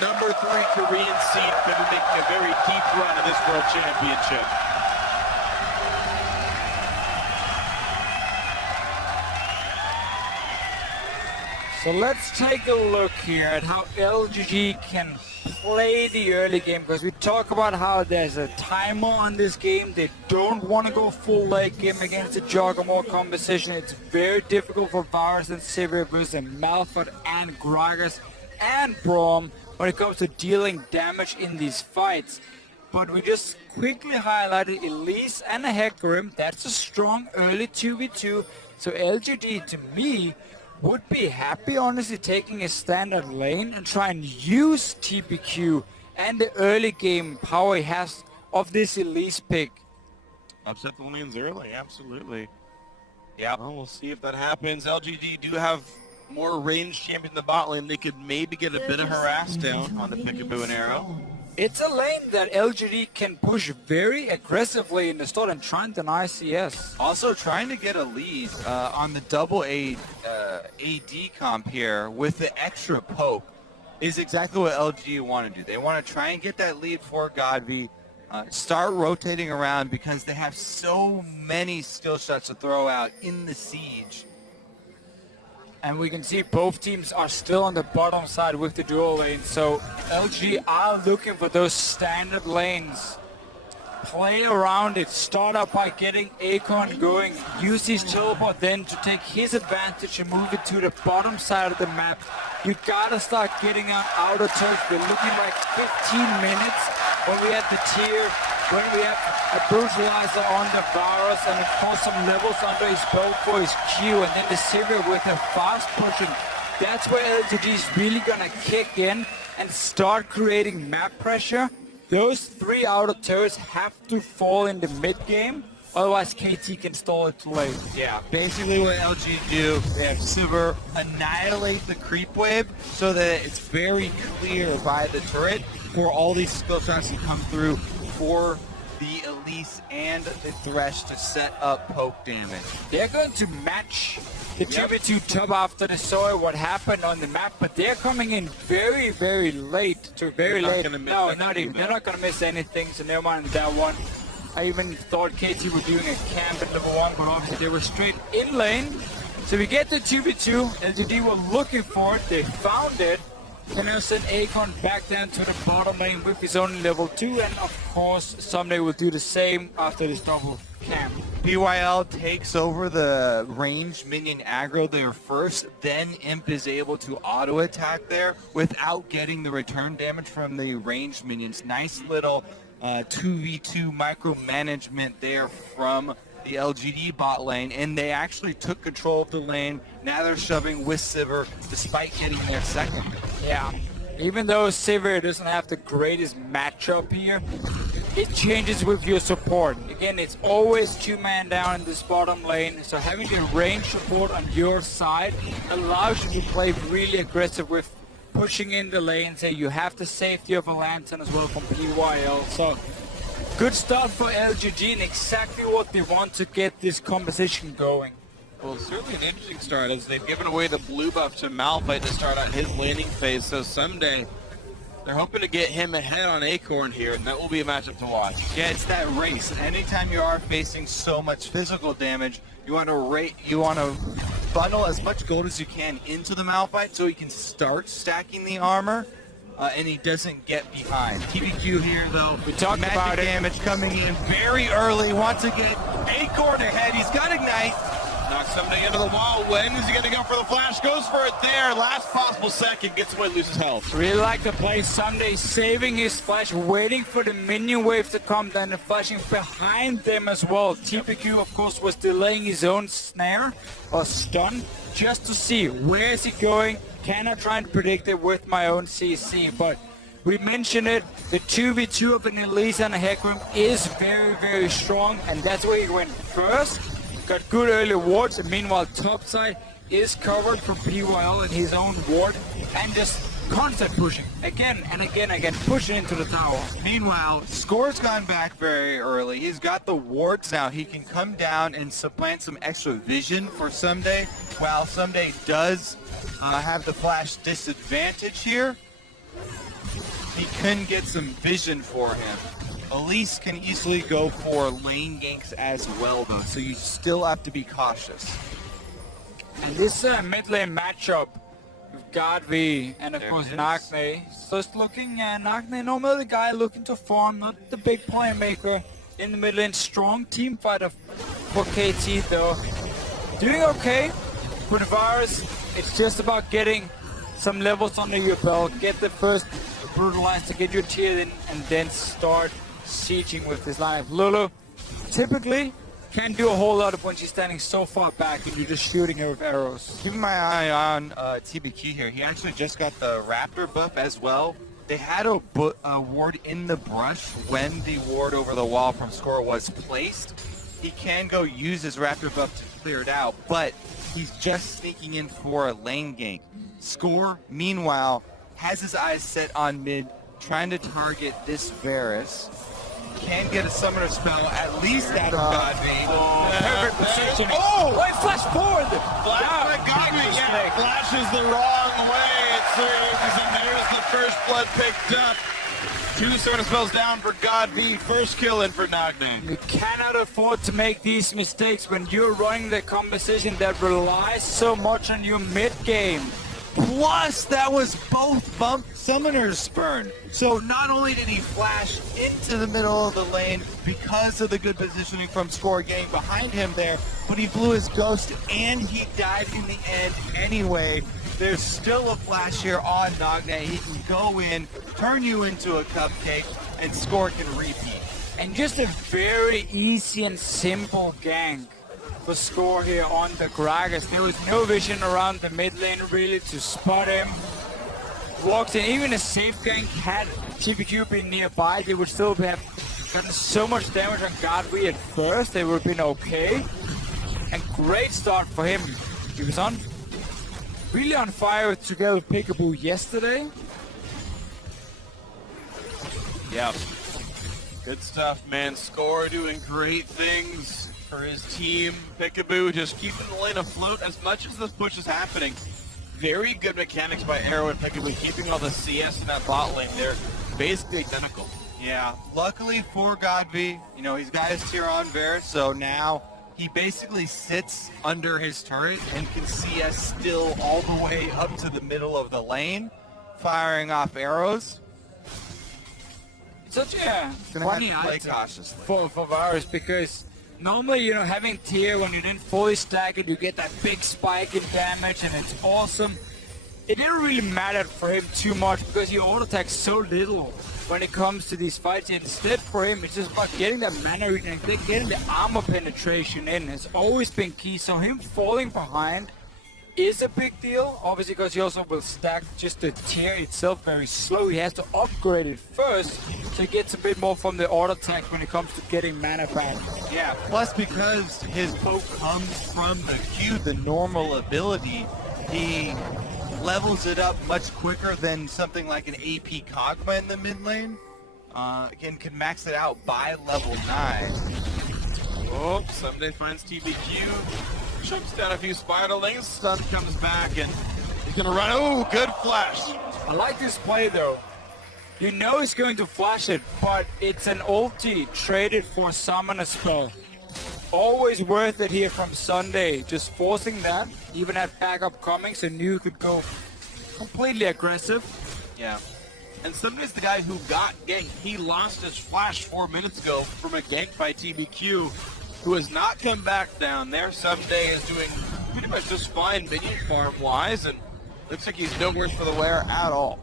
number 3 Korean seed, been making a very deep run in this World Championship. So let's take a look here at how LGD can play the early game, because we talk about how there's a timer on this game. They don't want to go full late game against the Jog or more composition. It's very difficult for Varus and Sivir versus Malphite and Gragas and Braum when it comes to dealing damage in these fights. But we just quickly highlighted Elise and a Hecarim. That's a strong early 2v2. So LGD, to me, would be happy, honestly, taking a standard lane and try and use TPQ and the early game power he has of this Elise pick. Upset the lanes early, absolutely. Yeah, well, we'll see if that happens. LGD do have more ranged champion in the bot lane. They could maybe get a bit of harass down on the Peekaboo and Arrow. It's a lane that LGD can push very aggressively in the start and try and deny CS. Also trying to get a lead on the double AD comp here with the extra poke is exactly what LGD want to do. They want to try and get that lead for Godby, start rotating around because they have so many skill shots to throw out in the siege. And we can see both teams are still on the bottom side with the dual lane. So LG are looking for those standard lanes. Play around it, start up by getting Acorn going, use his teleport then to take his advantage and move it to the bottom side of the map. You gotta start getting out outer turf. We're looking like 15 minutes when we have the tier, when we have a brutalizer on the Varus, and of course some levels under his belt for his Q, and then the Sivir with a fast pushing. That's where LGD is really gonna kick in and start creating map pressure. Those 3 outer turrets have to fall in the mid game, otherwise KT can stall it too late. Yeah, basically what LG do, they have Sivir annihilate the creep wave so that it's very clear by the turret for all these skill shots to come through for the Elise and the Thresh to set up poke damage. They're going to match the 2v2 top after they saw what happened on the map, but they're coming in very, very late. To very late. No, not even. They're not going to miss anything, so never mind that one. I even thought KT were doing a camp at number 1, but obviously they were straight in lane. So we get the 2v2. LGD were looking for it. They found it. And now send Acorn back down to the bottom lane with his own level 2, and of course Someday will do the same after this double camp. PYL takes over the ranged minion aggro there first, then Imp is able to auto attack there without getting the return damage from the ranged minions. Nice little 2v2 micromanagement there from the LGD bot lane, and they actually took control of the lane. Now they're shoving with Sivir despite getting their second. Yeah, even though Sivir doesn't have the greatest matchup here, it changes with your support. Again, it's always 2-man down in this bottom lane, so having the range support on your side allows you to play really aggressive with pushing in the lane. So you have the safety of a lantern as well from PYL. So good start for LGD and exactly what they want to get this composition going. Well, it's certainly an interesting start as they've given away the blue buff to Malphite to start out his laning phase. So someday they're hoping to get him ahead on Acorn here, and that will be a matchup to watch. Yeah, it's that race. Anytime you are facing so much physical damage, you want to funnel as much gold as you can into the Malphite so he can start stacking the armor. And he doesn't get behind. TPQ here, though. We talked about it. Damage coming in very early. Wants to get Acorn ahead. He's got Ignite. Knocks somebody into the wall. When is he going to go for the flash? Goes for it there. Last possible second. Gets away, loses health. Really like to play Sunday, saving his flash, waiting for the minion wave to come, then flashing behind them as well. TPQ, of course, was delaying his own snare or stun just to see where is he going. Can I try and predict it with my own CC? But we mentioned it, the 2v2 of an Elise and a Hecarim is very, very strong, and that's where he went first. Got good early wards, and meanwhile top side is covered from PYL and his own ward, and just constant pushing again and again, pushing into the tower. Meanwhile, Score's gone back very early. He's got the wards now. He can come down and supplant some extra vision for Someday, while Someday does have the flash disadvantage here. he can get some vision for him. Elise can easily go for lane ganks as well, though, so you still have to be cautious. And this mid lane matchup with Godv and of course Nagne. So it's looking, Nagne, normally the guy looking to farm, not the big playmaker in the mid lane. Strong team fighter for KT though. Doing okay with Virus. It's just about getting some levels under your belt, get the first brutalize to get your tier in, and then start sieging with this lineup. Lulu typically can't do a whole lot of when she's standing so far back and you're just shooting her with arrows. Keeping my eye on TBQ here. He actually just got the Raptor buff as well. They had a ward in the brush when the ward over the wall from Score was placed. He can go use his Raptor buff to clear it out, but he's just sneaking in for a lane gank. Score, meanwhile, has his eyes set on mid, trying to target this Varus. Can get a summoner spell, at least out of Godv. Perfect position. Oh! Wait, flash forward! Flash by Godv, yeah, flashes the wrong way. It serves, and there's the first blood picked up. 2 summoner spells down for Godv. First kill in for Nagne. You cannot afford to make these mistakes when you're running the composition that relies so much on your mid game. Plus, that was both bump summoners spurned. So not only did he flash into the middle of the lane because of the good positioning from Score getting behind him there, but he blew his ghost and he died in the end anyway. There's still a flash here on Nagne. He can go in, turn you into a cupcake, and Score can repeat. And just a very easy and simple gank for Score here on the Gragas. There was no vision around the mid lane really to spot him. Walked in, even a safe gank had TPQ been nearby, they would still have gotten so much damage on Godv at first, they would have been okay. And great start for him. He was really on fire together with Peekaboo yesterday. Yep. Good stuff, man. Score doing great things for his team. Peekaboo just keeping the lane afloat as much as this push is happening. Very good mechanics by Arrow and Peekaboo, keeping all the CS in that bot lane. They're basically identical. Yeah, luckily for Godv, you know, he's got his tier on Varus, so now he basically sits under his turret and can CS still all the way up to the middle of the lane, firing off arrows. It's such a funny play item cautiously. for Varus, because normally, you know, having tier when you didn't fully stack it, you get that big spike in damage and it's awesome. It didn't really matter for him too much because he auto attacks so little when it comes to these fights. Instead for him, it's just about getting that mana reach and getting the armor penetration in. Has always been key, so him falling behind is a big deal, obviously, because he also will stack just the tier itself very slow. He has to upgrade it first, so he gets a bit more from the auto attack when it comes to getting mana back. Yeah, plus because his poke comes from the Q, the normal ability, he levels it up much quicker than something like an AP Kog'Maw in the mid lane. Again, can max it out by level 9. Oh, someday finds TBQ. Chumps down a few spiderlings. Stun comes back and he's gonna run. Oh, good flash. I like this play though. You know he's going to flash it, but it's an ulti traded for summon a spell. Always worth it here from Sunday. Just forcing that. Even had backup coming, so knew he could go completely aggressive. Yeah. And Sunday's the guy who got ganked. He lost his flash 4 minutes ago from a gank by TBQ, who has not come back down there. Sunday is doing pretty much just fine minion farm-wise, and looks like he's no worse for the wear at all.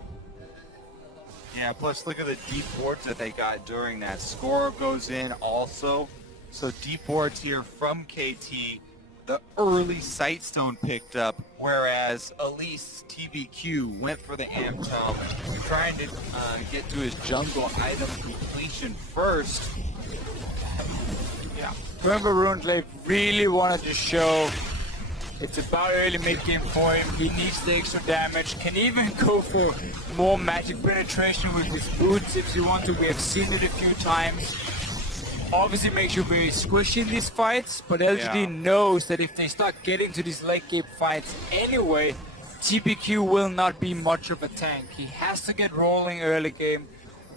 Yeah, plus look at the deep wards that they got during that. Score goes in also. So deep wards here from KT. The early Sightstone picked up, whereas Elise TBQ went for the Amtom, trying to get to his jungle item completion first. Yeah. Remember, Runeslave really wanted to show it's about early mid-game for him. He needs the extra damage. Can even go for more magic penetration with his boots if you want to. We have seen it a few times. Obviously makes you very squishy in these fights, but LGD knows that if they start getting to these late game fights anyway, TPQ will not be much of a tank. He has to get rolling early game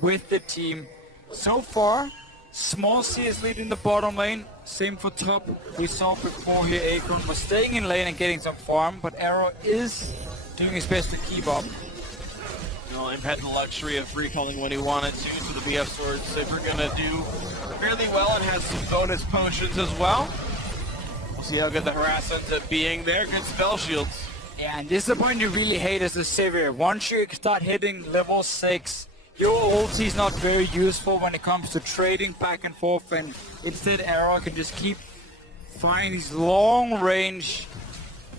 with the team. So far, Small C is leading the bottom lane. Same for top. We saw before here Acorn was staying in lane and getting some farm, but Arrow is doing his best to keep up. No, Imp had the luxury of recalling when he wanted to, so the BF Swords Sivir gonna do fairly well and has some bonus potions as well. We'll see how good the harass ends up being there. Good spell shields. Yeah, and this is the point you really hate as a Sivir. Once you start hitting level 6, your ulti is not very useful when it comes to trading back and forth, and instead Arrow can just keep firing these long range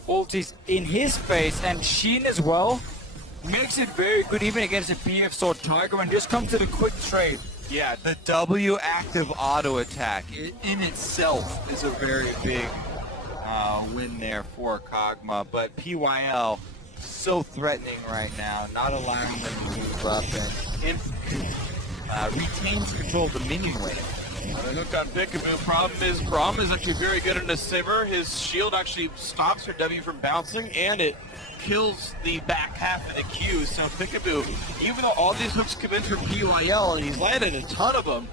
ultis in his face, and Sheen as well makes it very good even against a BF Sword Tiger and just comes to the quick trade. Yeah, the W active auto attack in itself is a very big win there for Kog'Maw, but PYL so threatening right now, not allowing them to move up, and retains control of the minion wave. The hook on Peekaboo. Problem is, Braum is actually very good in a Sivir. His shield actually stops her W from bouncing, and it kills the back half of the Q. So Peekaboo, even though all these hooks come in from PYL, and he's landed a ton of them,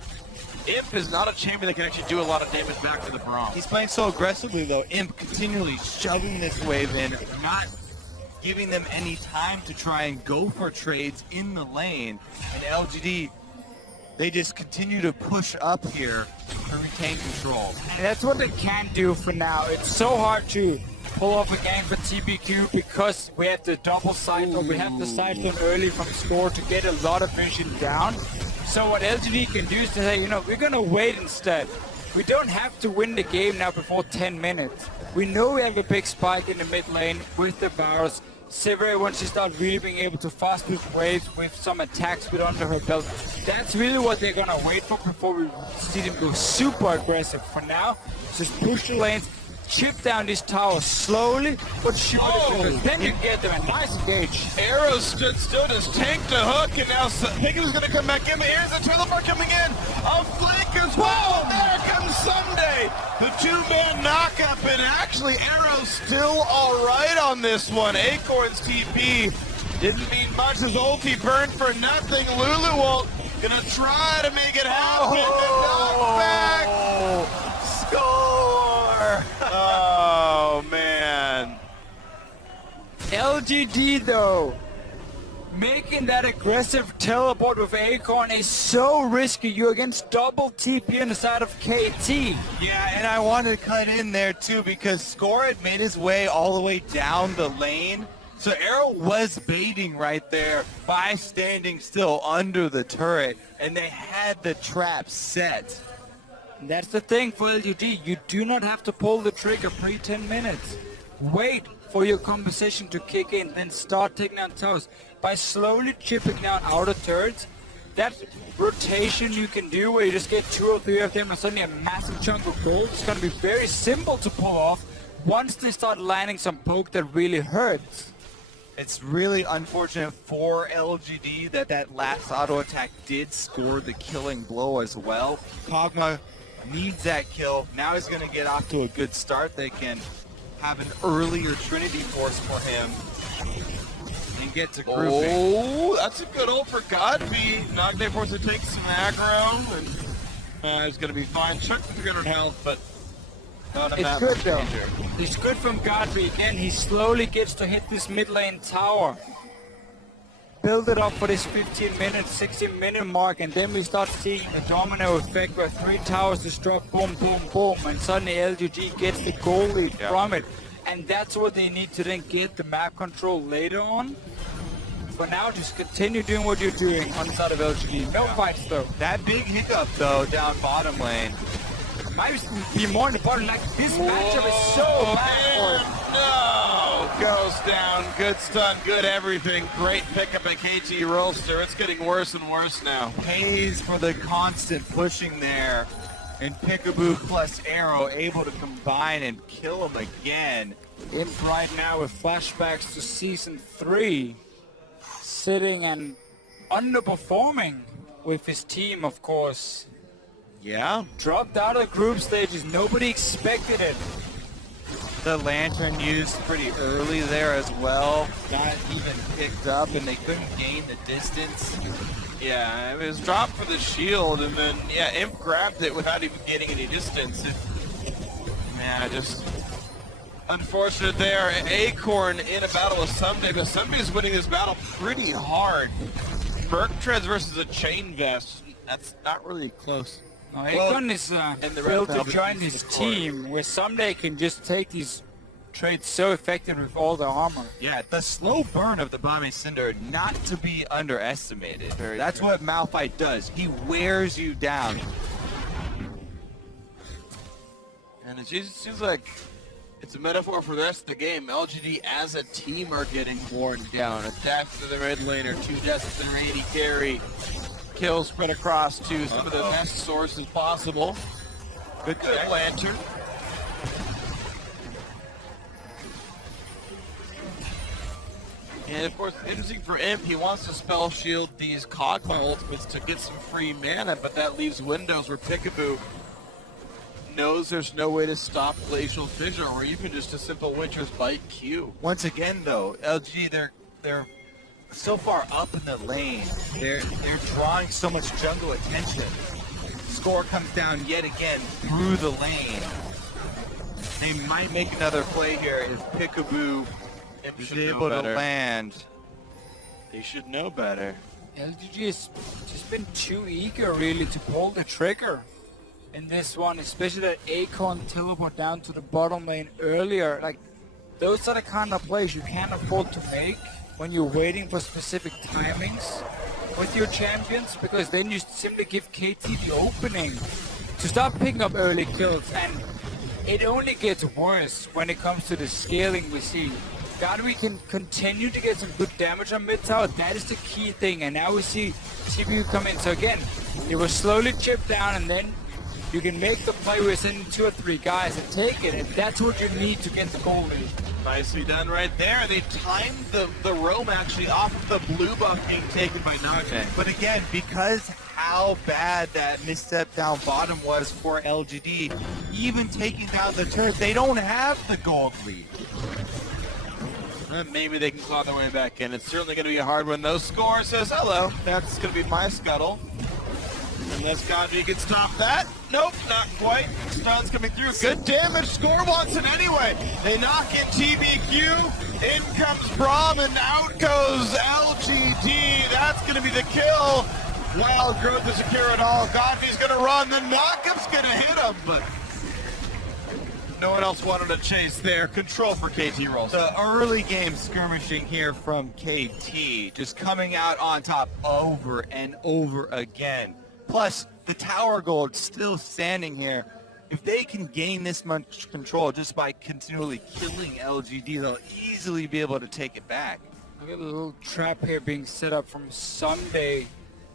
Imp is not a champion that can actually do a lot of damage back to the Braum. He's playing so aggressively though, Imp continually shoving this wave in, not giving them any time to try and go for trades in the lane, and LGD, they just continue to push up here to retain control. And that's what they can do for now. It's so hard to pull off a game for TPQ because we have the double side, or we have the side zone early from score to get a lot of vision down. So what LGD can do is to say, you know, we're gonna wait instead. We don't have to win the game now before 10 minutes. We know we have a big spike in the mid lane with the Varus. Sivir, once she starts really being able to fast boost waves with some attack speed under her belt, that's really what they're gonna wait for before we see them go super aggressive. For now, just push the lanes, chip down these towers slowly, but surely, then you get them a nice engage. Arrow stood still, just tanked a hook, and now Peekaboo's gonna come back in, but here's the Tuliper coming in. A flick as well, there comes Sunday. The two-man knockup, and actually Arrow's still alright on this one. Acorn's TP didn't mean much, his ulti burned for nothing. Luluwalt gonna try to make it happen. Knockback! Score! Oh, man. LGD though, making that aggressive teleport with Acorn is so risky. You're against double TP on the side of KT. Yeah, and I wanted to cut in there too because Score had made his way all the way down the lane. So Arrow was baiting right there by standing still under the turret, and they had the trap set. And that's the thing for LGD. You do not have to pull the trigger pre-10 minutes. Wait for your composition to kick in, then start taking down towers. By slowly chipping down outer turrets, that rotation you can do where you just get 2 or 3 of them and suddenly a massive chunk of gold is going to be very simple to pull off once they start landing some poke that really hurts. It's really unfortunate for LGD that that last auto attack did score the killing blow as well. Kog'Maw needs that kill. Now he's going to get off to a good start. They can have an earlier Trinity Force for him and get to grouping. Oh, that's a good ult for Godby. Nocte forced to take some aggro, and it's going to be fine. Chuck the 300 health, but not It's good though. It's good from Godby. Again, he slowly gets to hit this mid lane tower. Build it up for this 15-minute, 16-minute mark, and then we start seeing the domino effect where 3 towers just drop, boom, boom, boom, and suddenly LGD gets the goal lead from it. And that's what they need to then get the map control later on. For now, just continue doing what you're doing on the side of LGD. No fights though. That big hiccup though down bottom lane. Might be more important. Like this matchup is so bad. No! Goes down. Good stun, good everything. Great pickup at KT Rolster. It's getting worse and worse now. Pays for the constant pushing there. And Peekaboo plus Arrow able to combine and kill him again. Imp right now with flashbacks to Season 3. Sitting and underperforming with his team, of course. Yeah. Dropped out of the group stages. Nobody expected it. The Lantern used pretty early there as well. Not even picked up, and they couldn't gain the distance. Yeah, it was dropped for the shield, and then, yeah, Imp grabbed it without even getting any distance. Man, just unfortunate there. Acorn in a battle with Someday, but Sunday's winning this battle pretty hard. Merc Treads versus a Chain Vest. That's not really close. No, Acorn is built to join his team, where Someday can just take these trades so effective with all the armor. Yeah, the slow burn of the Bombing Cinder, not to be underestimated. That's true. what Malphite does. He wears you down. And it just seems like it's a metaphor for the rest of the game. LGD as a team are getting worn down. Attacks to the mid laner, 2 deaths to their 80 carry. Kills spread across to some of the best sources possible. Good Lantern. And of course, interesting for Imp, he wants to spell shield these Kog'Maw ultimates to get some free mana, but that leaves windows where Peekaboo knows there's no way to stop Glacial Fissure or even just a simple Winter's Bite Q. Once again, though, LG, they're so far up in the lane. They're drawing so much jungle attention. Score comes down yet again through the lane. They might make another play here if Peekaboo is able to land. They should know better. LGD has just been too eager, really, to pull the trigger in this one, especially that Acorn teleport down to the bottom lane earlier. Like, those are the kind of plays you can't afford to make when you're waiting for specific timings with your champions, because then you simply give KT the opening to start picking up early kills, and it only gets worse when it comes to the scaling we see. Godry can continue to get some good damage on mid tower, that is the key thing, and now we see TPU come in. So again, it was slowly chipped down, and then you can make the play where you're sending 2 or 3 guys and take it, and that's what you need to get the goal lead. Nicely done right there. They timed the roam actually off of the blue buff being taken by Najee. But again, because how bad that misstep down bottom was for LGD, even taking down the turret, they don't have the gold lead. Maybe they can claw their way back in. It's certainly going to be a hard one. Though Score says hello. That's going to be my scuttle. Unless Gandhi can stop that. Nope, not quite. Stun's coming through. Good damage. Score wants it anyway. They knock in TBQ. In comes Braum, and out goes LGD. That's going to be the kill. Wild Growth is secure at all. Gandhi's going to run. The knockup's going to hit him, but no one else wanted to chase there. Control for KT Rolster. The early game skirmishing here from KT, just coming out on top over and over again. Plus, the tower gold still standing here. If they can gain this much control just by continually killing LGD, they'll easily be able to take it back. Look at the little trap here being set up from Sunday,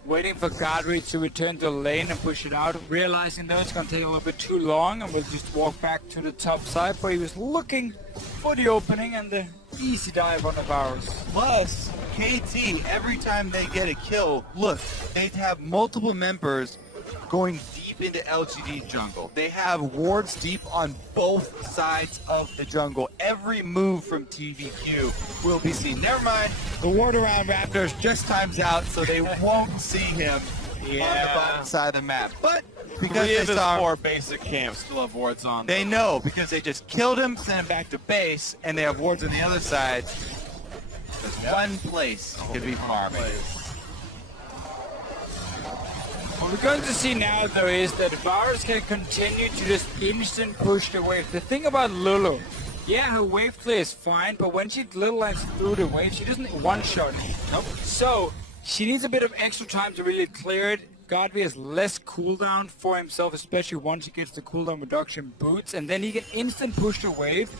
waiting for Godry to return to the lane and push it out, realizing though it's going to take a little bit too long, and we'll just walk back to the top side, but he was looking for the opening and the easy dive on the Varus. Plus, KT, every time they get a kill, look, they have multiple members going deep into LGD jungle. They have wards deep on both sides of the jungle. Every move from TVQ will be seen. Never mind, the ward around Raptors just times out, so they won't see him on the bottom side of the map. But because they saw 4 basic camps still have wards on. they know, because they just killed him, sent him back to base, and they have wards on the other side. There's one place to be farming. What we're going to see now, though, is that Varus can continue to just instant push the wave. The thing about Lulu, yeah, her wave clear is fine, but when she little lines through the wave, she doesn't one-shot. Nope. So she needs a bit of extra time to really clear it. Godby has less cooldown for himself, especially once he gets the cooldown reduction boots, and then he can instant push the wave.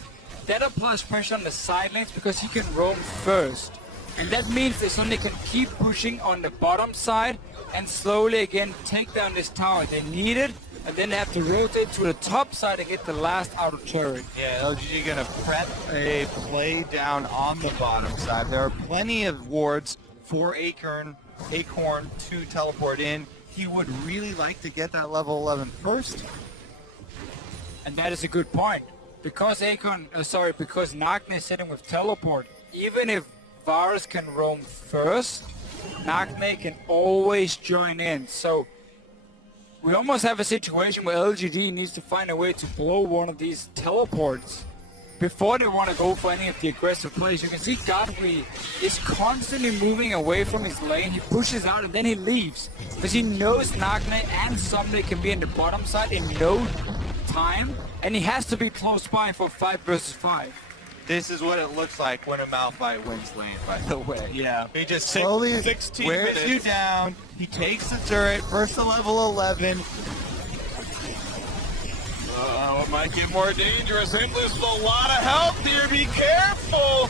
That applies pressure on the side lanes because he can roam first. And that means they suddenly can keep pushing on the bottom side and slowly again take down this tower. They need it, and then they have to rotate to the top side and get the last outer turret. Yeah, LGD gonna prep a play down on the bottom side. There are plenty of wards for Acorn to teleport in. He would really like to get that level 11 first. And that is a good point. because because Nagne is sitting with teleport, even if Varus can roam first, Nagne can always join in. So we almost have a situation where LGD needs to find a way to blow one of these teleports before they want to go for any of the aggressive plays. You can see Godfrey is constantly moving away from his lane. He pushes out and then he leaves because he knows Nagne and Someday can be in the bottom side in no time, and he has to be close by for 5 versus 5. This is what it looks like when a Malphite wins lane, by the way. Yeah. He just slowly 16 wears minutes. you down. He takes the turret, first to level 11. Oh, it might get more dangerous. Him loses a lot of health here. Be careful.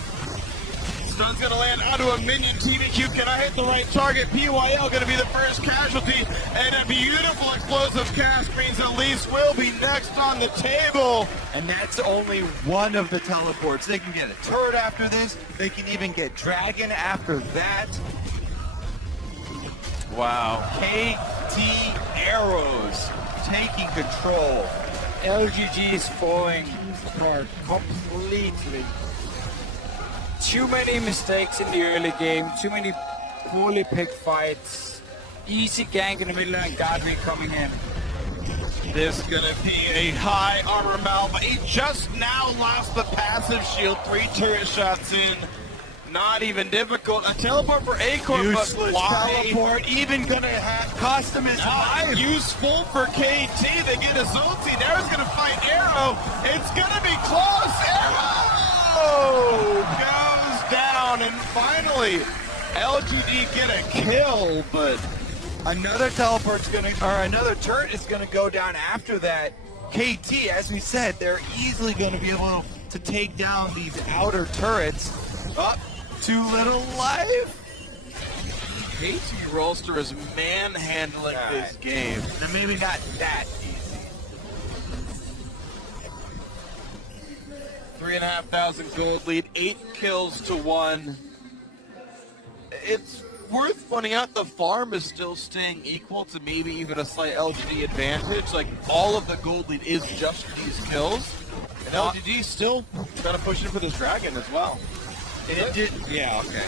Stun's gonna land onto a minion. TVQ cannot hit the right target. PYL gonna be the first casualty, and a beautiful explosive cast means Elise will be next on the table. And that's only one of the teleports. They can get a turret after this. They can even get Dragon after that. Wow. KT Arrows taking control. LGG is falling apart completely. Too many mistakes in the early game, too many poorly picked fights, easy gank in the middle and Godfrey coming in. This is gonna be a high armor Malva. He just now lost the passive shield, 3 turret shots in. Not even difficult. A teleport for Acorn, but Useless why? teleport, even gonna cost him his life. Useful for KT. They get his ulti. There's gonna fight Arrow. It's gonna be close. Arrow goes down, and finally LGD get a kill, but Another teleport's gonna, or another turret is gonna go down after that. KT, as we said, they're easily gonna be able to take down these outer turrets. Oh, too little life. KT Rolster is manhandling this game. Now maybe not that easy. 3,500 gold lead, 8 kills to 1. It's worth pointing out the farm is still staying equal to maybe even a slight LGD advantage. Like, all of the gold lead is just these kills. And LGD still kind of pushing for this dragon as well. Yeah, okay.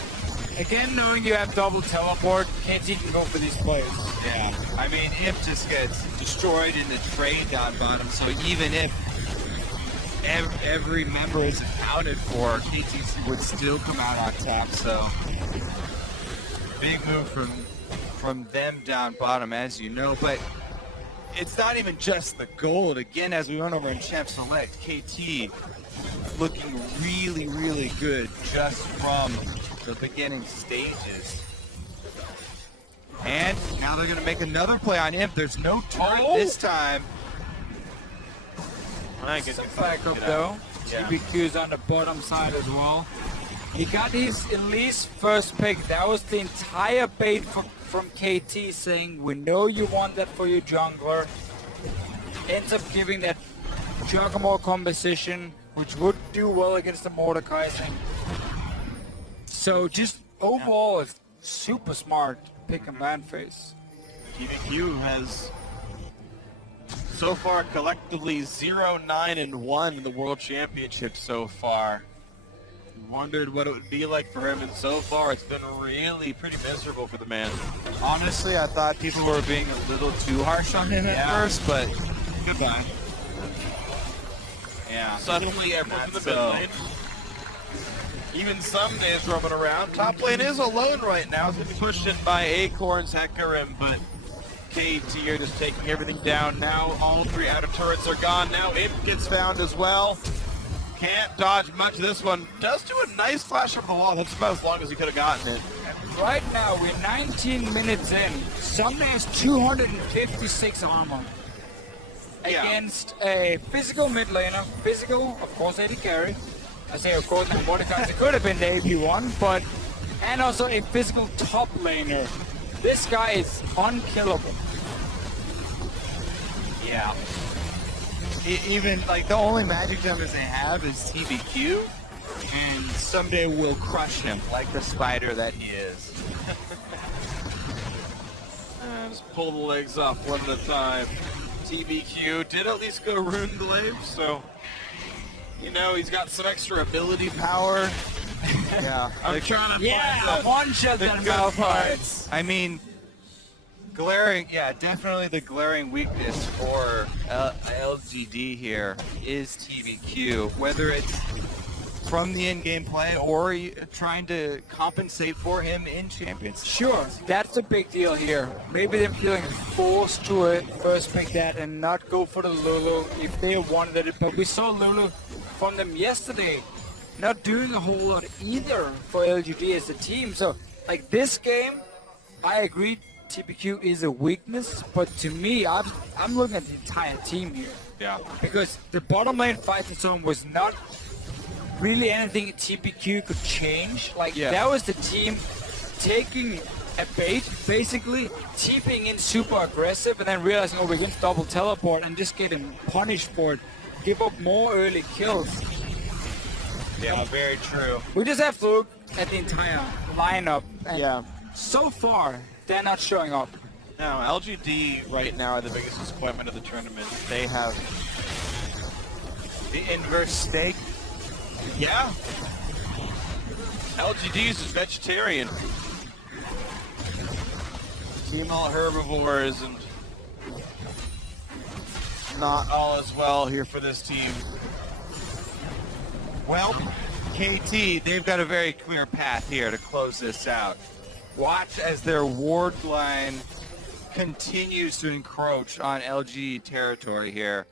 Again, knowing you have double teleport, KT can go for these plays. Yeah. I mean, if just gets destroyed in the trade down bottom, so even if every member is accounted for, KT would still come out on top, so big move from them down bottom, as you know. But it's not even just the gold. Again, as we went over in Champ Select, KT looking really, really good just from the beginning stages. And now they're going to make another play on him. There's no turret this time. Back up though. Yeah. TBQ's on the bottom side as well. He got his Elise first pick. That was the entire bait from KT, saying, we know you want that for your jungler. Ends up giving that Juggernaut composition, which would do well against the Mordekaiser. So just overall, it's super smart pick and ban phase. TVQ has so far collectively 0-9-1 in the World Championship so far. Wondered what it would be like for him, and so far it's been really pretty miserable for the man. Honestly, I thought people were being a little too harsh on him at first, but goodbye. Yeah. Suddenly everyone's in the mid lane. Even Someday is roaming around. Top lane is alone right now. It's going to be pushed in by Acorns, Hecarim, but KT are just taking everything down now. All 3 outer turrets are gone. Now Imp gets found as well. Can't dodge much of this one. Does do a nice flash over the wall. That's about as long as he could have gotten it. Right now, we're 19 minutes in. Someday has 256 armor. Against a physical mid laner. Physical, of course, AD carry. I say, of course, Mordekaiser could have been the AP1, but... And also a physical top laner. This guy is unkillable. Yeah. Even, like, the only magic jumpers they have is TBQ, and someday we'll crush him like the spider that he is. Just pull the legs off one at a time. TBQ did at least go Rune Glaive, so You know, he's got some extra ability power. Yeah. I'm trying to find one shot the that good Malphite. parts. I mean, glaring, yeah, definitely the glaring weakness for LGD here is TBQ. Whether it's from the in-game play or trying to compensate for him in Champions. Sure, that's the big deal here. Maybe they're feeling forced to first pick that and not go for the Lulu if they wanted it. But we saw Lulu from them yesterday not doing a whole lot either for LGD as a team. So, like this game, I agree TPQ is a weakness, but to me, I'm looking at the entire team here. Yeah. Because the bottom lane fighting zone was not really anything TPQ could change. Like, that was the team taking a bait, basically, TPing in super aggressive, and then realizing, oh, we're going to double teleport and just getting punished for it. Give up more early kills. Yeah, very true. We just have to look at the entire lineup, and so far, they're not showing up. No, LGD right now are the biggest disappointment of the tournament. They have the inverse stake. Yeah. LGD is vegetarian. Team all herbivores and not all as well here for this team. Well, KT, they've got a very clear path here to close this out. Watch as their ward line continues to encroach on LG territory here.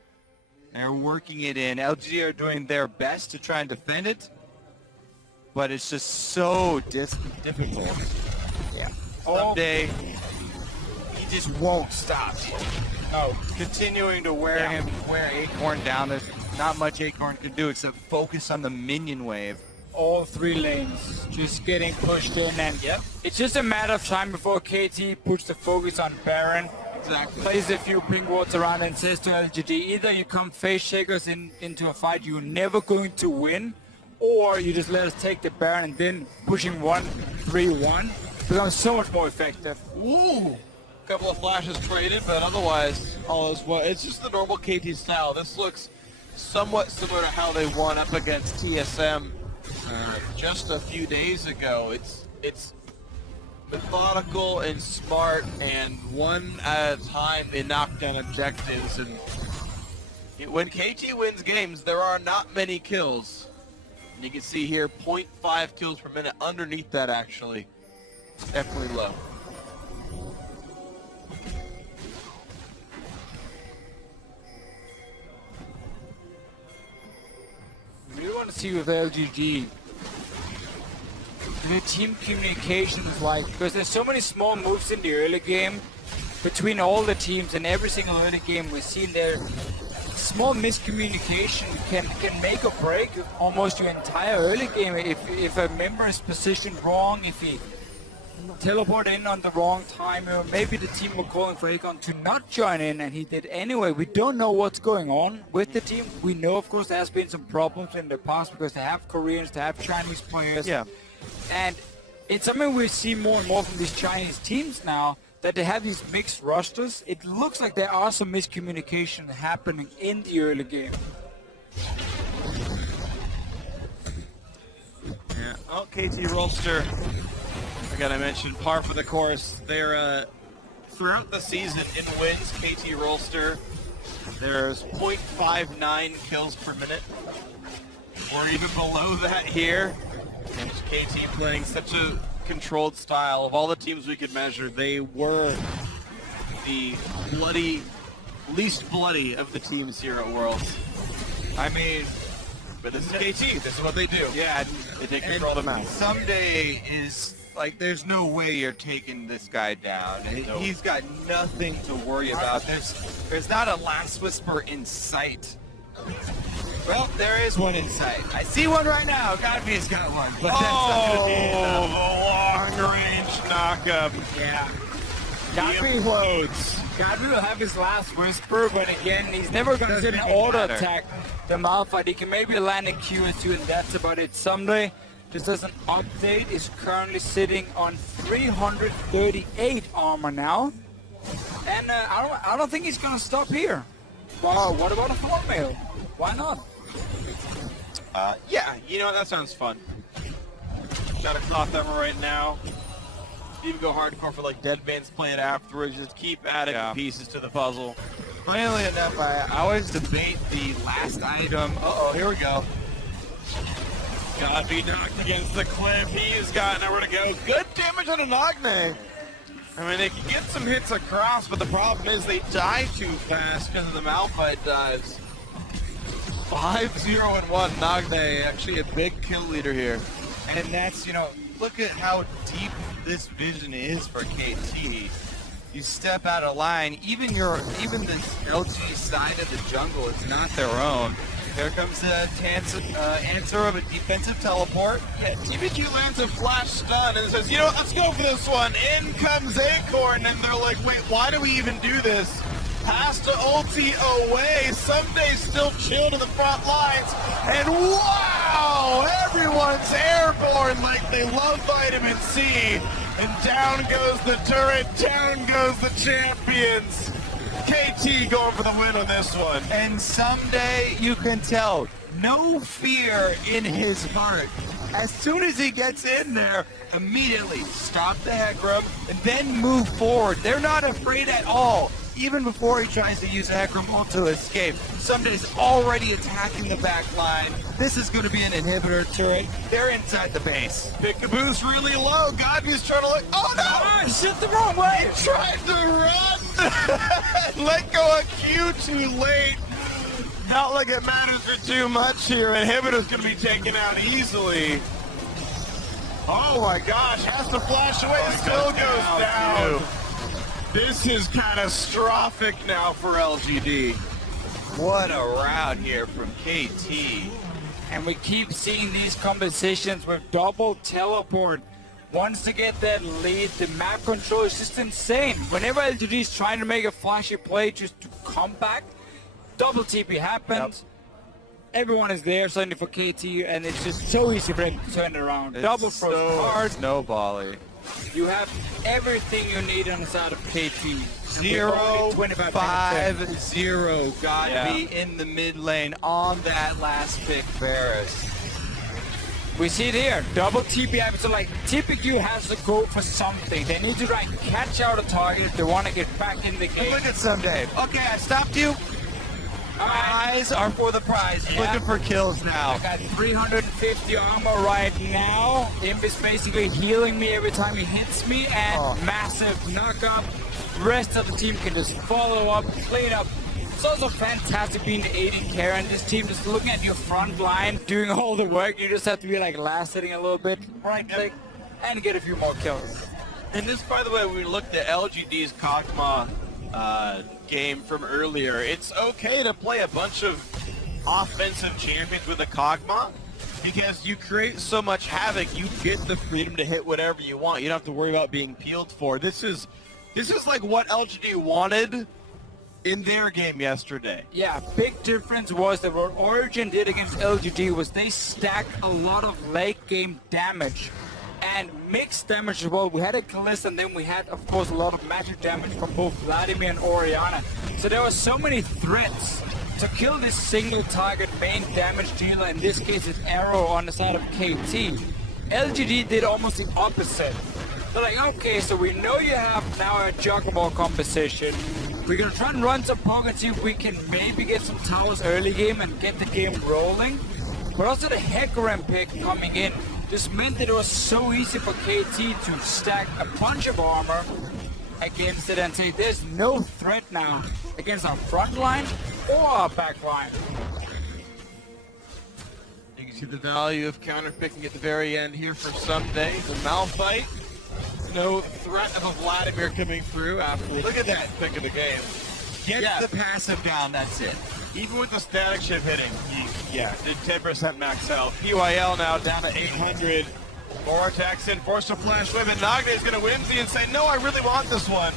They're working it in. LG are doing their best to try and defend it, but it's just so difficult. Yeah. Someday, he just won't stop. Oh, continuing to wear Acorn down. There's not much Acorn can do except focus on the minion wave. All three lanes just getting pushed in, and it's just a matter of time before KT puts the focus on Baron. Exactly. Plays a few ping wards around and says to LGD, either you come face shakers into a fight you're never going to win, or you just let us take the Baron, and then pushing 1-3-1 becomes so much more effective. Ooh! Couple of flashes traded, but otherwise, all is well. It's just the normal KT style. This looks somewhat similar to how they won up against TSM just a few days ago. It's methodical and smart, and one at a time they knock down objectives. And when KT wins games, there are not many kills. And you can see here 0.5 kills per minute. Underneath that, actually, definitely low. We want to see with LGD the team communication is like, because there's so many small moves in the early game between all the teams, and every single early game we've seen there, small miscommunication can make or break almost your entire early game. If a member is positioned wrong, if he teleport in on the wrong time, or maybe the team were calling for Akon to not join in and he did anyway. We don't know what's going on with the team. We know, of course, there's been some problems in the past because they have Koreans, they have Chinese players. Yeah. And it's something we see more and more from these Chinese teams now, that they have these mixed rosters. It looks like there are some miscommunication happening in the early game. Yeah. Oh, KT Rolster. Again, I mentioned par for the course. They're throughout the season in wins. KT Rolster. There's 0.59 kills per minute. We're even below that here. And KT playing such a controlled style. Of all the teams we could measure, they were the least bloody of the teams here at Worlds. I mean, but this is KT. This is what they do. Yeah, They take control of the map. someday is like, there's no way you're taking this guy down. He's got nothing to worry about. There's not a last whisper in sight. Well, there is one in sight. I see one right now. Godby's got one, but that's not gonna be enough. The long-range knockup. Yeah. Godby implodes. Godby will have his last whisper, but again, he's never going to sit and auto-attack the Malphite. He can maybe land a Q or two, and that's about it. Someday, just as an update, is currently sitting on 338 armor now. And I don't think he's going to stop here. Wow, what about a 4-mail? Why not? Yeah, you know what? That sounds fun. Got a cloth armor right now. You can go hardcore for like Deadman's playing afterwards. Just keep adding pieces to the puzzle. Funnily enough, I always debate the last item. Uh-oh, here we go. Gotta be knocked against the cliff. He's got nowhere to go. Good damage on a Nagne. I mean, they can get some hits across, but the problem is they die too fast because of the Malphite dives. 5-0-1 Nagne, actually a big kill leader here. And that's, you know, look at how deep this vision is for KT. You step out of line, even this LG side of the jungle is not their own. Here comes the answer of a defensive teleport. Yeah, TBQ lands a flash stun and says, you know what, let's go for this one. In comes Acorn, and they're like, wait, why do we even do this? Has to ulti away. Someday still chilled in the front lines. And wow, everyone's airborne like they love vitamin C. And down goes the turret, down goes the champions. KT going for the win on this one. And someday you can tell, no fear in his heart. As soon as he gets in there, immediately stop the heck rub and then move forward. They're not afraid at all. Even before he tries to use a Hecarim ult to escape, Sunday's already attacking the back line. This is going to be an inhibitor turret. They're inside the base. Pick-a-boo's really low. Godby's trying to look. Oh no! Ah, shit the wrong way! He tried to run! Let go of Q too late. Not like it matters for too much here. Inhibitor's going to be taken out easily. Oh my gosh, has to flash away. Still goes down. This is catastrophic now for LGD. What a route here from KT. And we keep seeing these compositions with double teleport. Once they get that lead, the map control is just insane. Whenever LGD is trying to make a flashy play just to come back, double TP happens. Yep. Everyone is there suddenly for KT, and it's just so easy for them to turn it around. It's double frost hard. Snowbally. You have everything you need on the side of KT. 0-5-0. Gotta be in the mid lane on that last pick, Varus. We see it here. Double TP. So like TPQ has to go for something. They need to like catch out a target if they want to get back in the game. Look at Someday. Okay, I stopped you. Eyes are for the prize. Looking for kills now. I got 350 armor right now. Imp is basically healing me every time he hits me, and massive knock up. The rest of the team can just follow up, clean up. It's also fantastic being the AD carry and this team just looking at your front line, doing all the work. You just have to be like last hitting a little bit, right click, and get a few more kills. And this, by the way, we looked at LGD's Kog'Maw game from earlier. It's okay to play a bunch of offensive champions with a Kog'Maw because you create so much havoc. You get the freedom to hit whatever you want. You don't have to worry about being peeled for. This is like what LGD wanted in their game yesterday. Yeah, big difference was that what Origen did against LGD was they stacked a lot of late game damage and mixed damage as well. We had a Kalista, and then we had, of course, a lot of magic damage from both Vladimir and Orianna. So there were so many threats to kill this single target main damage dealer. In this case, it's Arrow on the side of KT. LGD did almost the opposite. They're like, okay, so we know you have now a Juggernaut composition. We're gonna try and run some pockets, see if we can maybe get some towers early game and get the game rolling. But also the Hecarim pick coming in just meant that it was so easy for KT to stack a bunch of armor against it and say there's no threat now against our front line or our back line. You can see the value of counterpicking at the very end here for Someday. The Malphite. No threat of a Vladimir coming through after. Look at that pick of the game. Get the passive down, that's it. Even with the static ship hitting, he did 10% max health. PYL now down to 800. More attacks in, forced to flash wave, and Nagne is going to whimsy and say, no, I really want this one.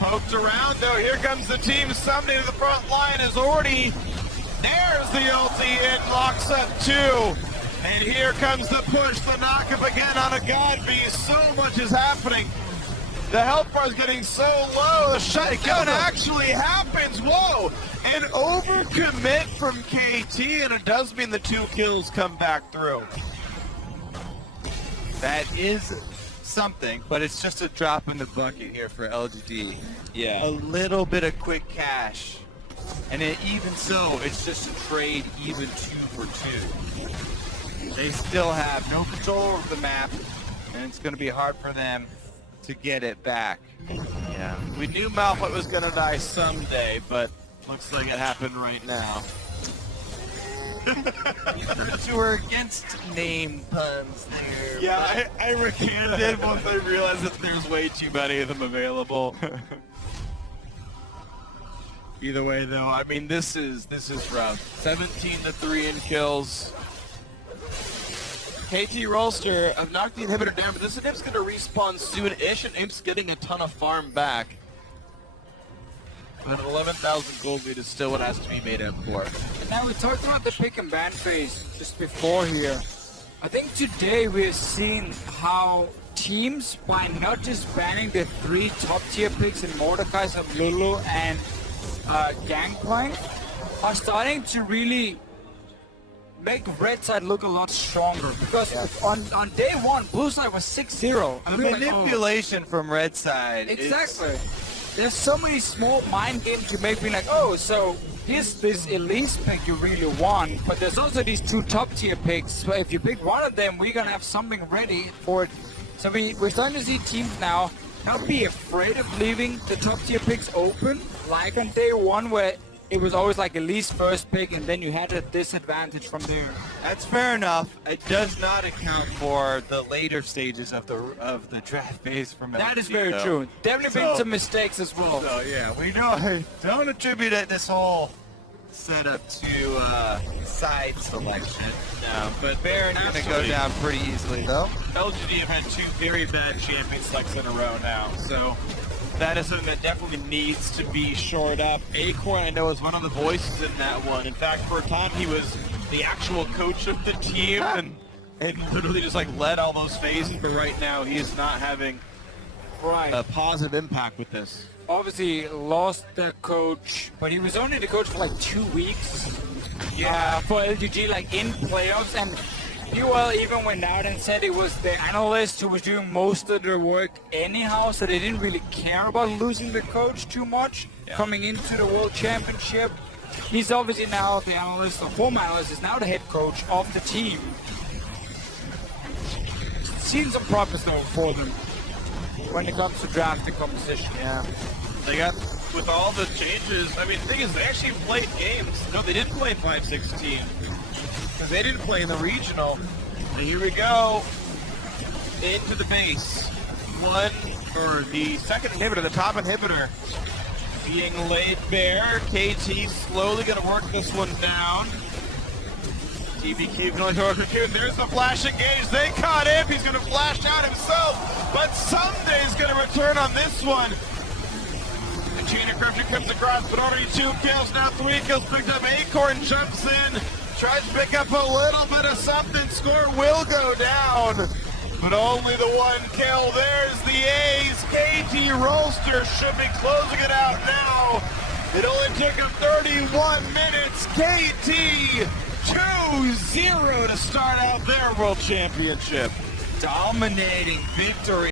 Poked around, though, here comes the team. Someday to the front line is already, there's the ulti, it locks up two. And here comes the push, the knock-up again on a God Beast. So much is happening. The health bar is getting so low. The shutdown actually happens. Whoa! An overcommit from KT, and it does mean the 2 kills come back through. That is something, but it's just a drop in the bucket here for LGD. Yeah. A little bit of quick cash. And even so, it's just a trade even 2 for 2. They still have no control of the map, and it's going to be hard for them to get it back. Yeah. We knew Malphite was going to die someday, but looks like it happened right now. You were against name puns there. Yeah, I recanted once I realized that there's way too many of them available. Either way, though, I mean, this is rough. 17-3 in kills. KT Rolster have knocked the inhibitor down, but this inhib's going to respawn soon-ish, and Imp's getting a ton of farm back. But an 11,000 gold lead is still what has to be made up for. Now we talked about the pick and ban phase just before here. I think today we've seen how teams, by not just banning the 3 top tier picks in Mordekaiser, Lulu, and Gangplank, are starting to really make red side look a lot stronger, because on day 1 blue side was 6-0. The manipulation from red side. Exactly. There's so many small mind games you make me like, oh, so here's this elite pick you really want, but there's also these 2 top tier picks. So if you pick one of them, we're gonna have something ready for it. So we're starting to see teams now not be afraid of leaving the top tier picks open, like on day 1 where it was always like Elite's first pick, and then you had a disadvantage from there. That's fair enough. It does not account for the later stages of the draft phase from That is LGD, very though. true. Definitely been some mistakes as well. So yeah, we don't attribute this whole setup to side selection. No, but Baron gonna go down pretty easily though. LGD have had 2 very bad champion selects in a row now, so that is something that definitely needs to be shored up. Acorn, I know, is one of the voices in that one. In fact, for a time, he was the actual coach of the team and literally just like led all those phases, but right now he is not having a positive impact with this. Obviously lost the coach, but he was only the coach for like 2 weeks. For LGD, like in playoffs, and he even went out and said it was the analyst who was doing most of the work anyhow, so they didn't really care about losing the coach too much coming into the World Championship. He's obviously now the analyst, the former analyst is now the head coach of the team. Seen some progress though for them when it comes to drafting composition. Yeah. They got, with all the changes, I mean, the thing is, they actually played games. No, they didn't play 5-16. Because they didn't play in the regional. And here we go. Into the base. The second inhibitor, the top inhibitor, being laid bare. KT slowly going to work this one down. TBQ can only throw a cocoon. There's the flash engage. They caught him. He's going to flash out himself. But Sunday's going to return on this one. The chain encryption comes across, but already 2 kills. Now 3 kills picked up. Acorn jumps in. Tries to pick up a little bit of something. Score will go down, but only the 1 kill. There's the A's. KT Rolster should be closing it out now. It only took him 31 minutes. KT 2-0 to start out their World Championship. Dominating victory.